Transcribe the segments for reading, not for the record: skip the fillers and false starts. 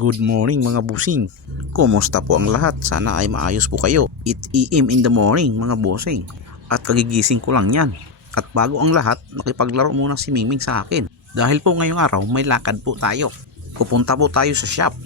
Good morning mga busing. Kumusta po ang lahat? Sana ay maayos po kayo. 8 AM in the morning mga busing. At kagigising ko lang yan. At bago ang lahat, nakipaglaro muna si Mingming sa akin. Dahil po ngayong araw may lakad po tayo. Pupunta po tayo sa shop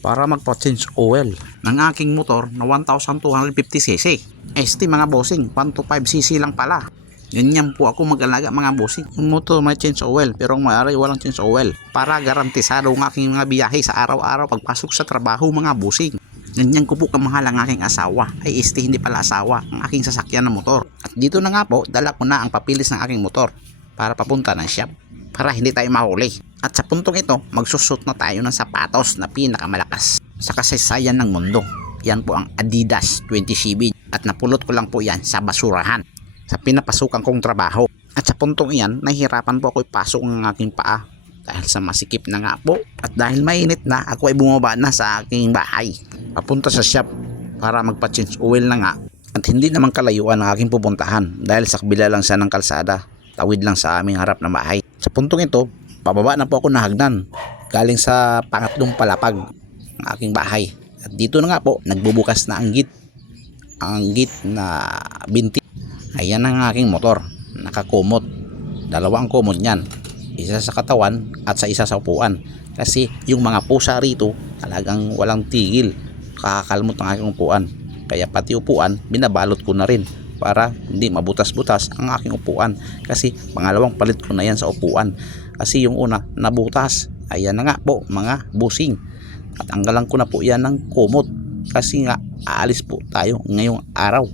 para magpa-change oil ng aking motor na 1250cc. ST mga bossing, 125cc lang pala. Ganyan po ako mag-alaga mga bossing. Yung motor may change oil pero ang maaari walang change oil para garantisado ang aking mga biyahe sa araw-araw pagpasok sa trabaho mga bossing. Ganyan ko po kamahal ang aking asawa. Ay hindi pala asawa, ang aking sasakyan ng motor. At dito na nga po, dala ko na ang papilis ng aking motor para papunta ng shop para hindi tayo mahuli. At sa puntong ito, magsusot na tayo ng sapatos na pinakamalakas sa kasaysayan ng mundo. Yan po ang Adidas 20CB at napulot ko lang po yan sa basurahan sa pinapasukan kong trabaho. At sa puntong iyan, nahihirapan po ako ipasok ang aking paa dahil sa masikip na nga po. At dahil mainit na, ako ay bumaba na sa aking bahay papunta sa shop para magpa-change oil na nga. At hindi naman kalayuan ang aking pupuntahan dahil sa kabila lang siya ng kalsada, tawid lang sa aming harap na bahay. Sa puntong ito, pababa na po ako na hagdan galing sa pangatlong palapag ng aking bahay. At dito na nga po, nagbubukas na ang gate na binti. Ayan ang aking motor, nakakumot. Dalawa ang kumot niyan, isa sa katawan at sa isa sa upuan. Kasi yung mga pusa rito talagang walang tigil, kakakalmot ang aking upuan. Kaya pati upuan binabalot ko na rin para hindi mabutas-butas ang aking upuan. Kasi pangalawang palit ko na yan sa upuan. Kasi yung una nabutas. Ayan na nga po mga busing. At anggalan ko na po yan ng kumot. Kasi nga aalis po tayo ngayong araw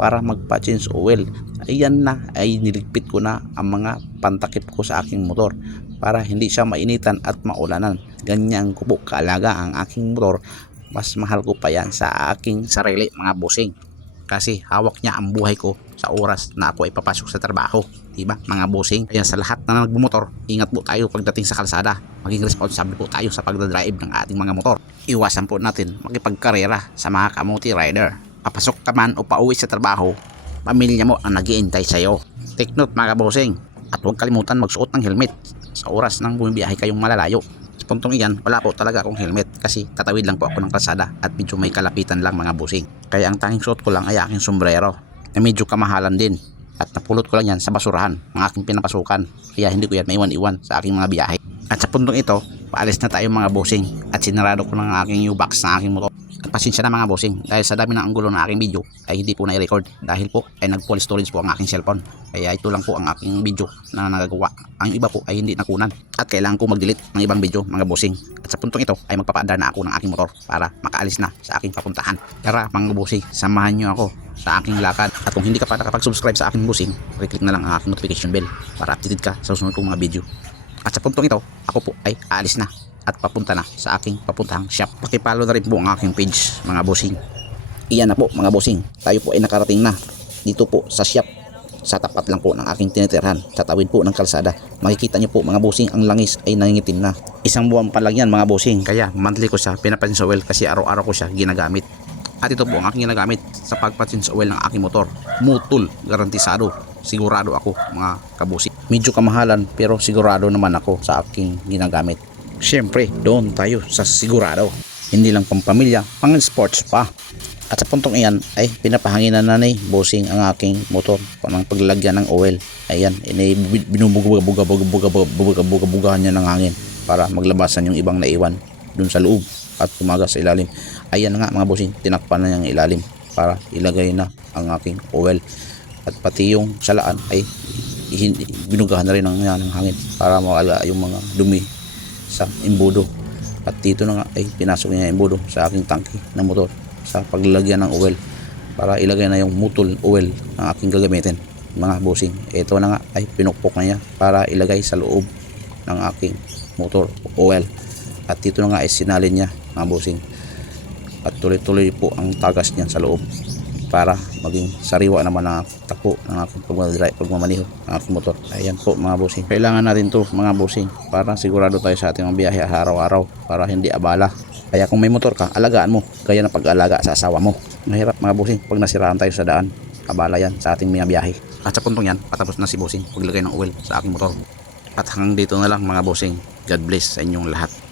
para magpa-change oil. Ayan na, ay niligpit ko na ang mga pantakip ko sa aking motor para hindi siya mainitan at maulanan. Ganyan ko po kaalaga ang aking motor. Mas mahal ko pa yan sa aking sarili mga busing. Kasi hawak niya ang buhay ko sa oras na ako ay papasok sa trabaho. Diba mga busing? Kaya sa lahat na nagbumotor, ingat po tayo pagdating sa kalsada. Maging responsable po tayo sa pagdadrive ng ating mga motor. Iwasan po natin makipagkarera sa mga kamuti rider. Papasok ka man o pauwi sa trabaho, pamilya mo ang nag-iintay sa'yo. Take note mga busing. At huwag kalimutan magsuot ng helmet sa oras ng bumibiyahe kayong malalayo. Sa puntong iyan, wala po talaga akong helmet kasi tatawid lang po ako ng kalsada at medyo may kalapitan lang mga busing. Kaya ang tanging suot ko lang ay aking sombrero na medyo kamahalan din. At napulot ko lang yan sa basurahan ng aking pinapasukan. Kaya hindi ko yan maiwan-iwan sa aking mga biyahe. At sa puntong ito, paalis na tayo mga busing. At sinarado ko ng aking U-box na aking motor. At pasensya na mga busing dahil sa dami ng anggulo ng aking video ay hindi po na-record dahil po ay nag-full storage po ang aking cellphone. Kaya ito lang po ang aking video na nagagawa. Ang iba po ay hindi nakunan at kailangan ko mag-delete ng ibang video mga busing. At sa puntong ito ay magpapaandar na ako ng aking motor para makaalis na sa aking papuntahan. Tara mga busing, samahan nyo ako sa aking lakad. At kung hindi ka pa nakapag-subscribe sa aking busing, i-click na lang ang aking notification bell para updated ka sa susunod kong mga video. At sa puntong ito, ako po ay aalis na at papunta na sa aking papuntahang shop. Pakipalo na rin po ang aking page mga bossing. Iyan na po mga bossing, tayo po ay nakarating na dito po sa shop. Sa tapat lang po ng aking tinitirhan, sa tawid po ng kalsada. Makikita nyo po mga bossing, ang langis ay nangingitim na. Isang buwan pa lang yan mga bossing. Kaya monthly ko siya pinapansin oil kasi araw-araw ko siya ginagamit. At ito po ang aking ginagamit sa pagpa-change oil ng aking motor. Mutul, garantisado. Sigurado ako mga kabusing. Medyo kamahalan pero sigurado naman ako sa aking ginagamit. Siyempre, doon tayo sa sigurado. Hindi lang pampamilya, pang sports pa. At sa puntong iyan ay pinapahanginan na ni bossing ang aking motor ng paglagyan ng oil. Ayan, binubuga-buga niya ng hangin para maglabasan yung ibang naiwan doon sa loob at tumagas sa ilalim. Ayan na nga mga bossing, tinakpan na yung ilalim para ilagay na ang aking oil. At pati yung salaan ay binugahan na rin ng hangin para mawala yung mga dumi sa imbudo. At dito na nga ay pinasok niya yung imbudo sa aking tangke ng motor sa paglalagyan ng oil para ilagay na yung mutul oil na aking gagamitin mga bossing. Ito na nga ay pinukpok na niya para ilagay sa loob ng aking motor oil. At dito na nga ay sinalin niya mga bossing. At tuloy-tuloy po ang tagas niya sa loob para maging sariwa naman ang takbo ng aking pagmamaniho ng aking motor. Ayan po mga bossing, kailangan natin to mga bossing para sigurado tayo sa ating mga biyahe araw-araw para hindi abala. Kaya kung may motor ka, alagaan mo gaya ng pag-alaga sa asawa mo. Mahirap mga bossing pag nasiraan tayo sa daan, abala yan sa ating mga biyahe. At sa puntong yan, patapos na si bossing paglagay ng oil sa aking motor. At hanggang dito na lang mga bossing. God bless sa inyong lahat.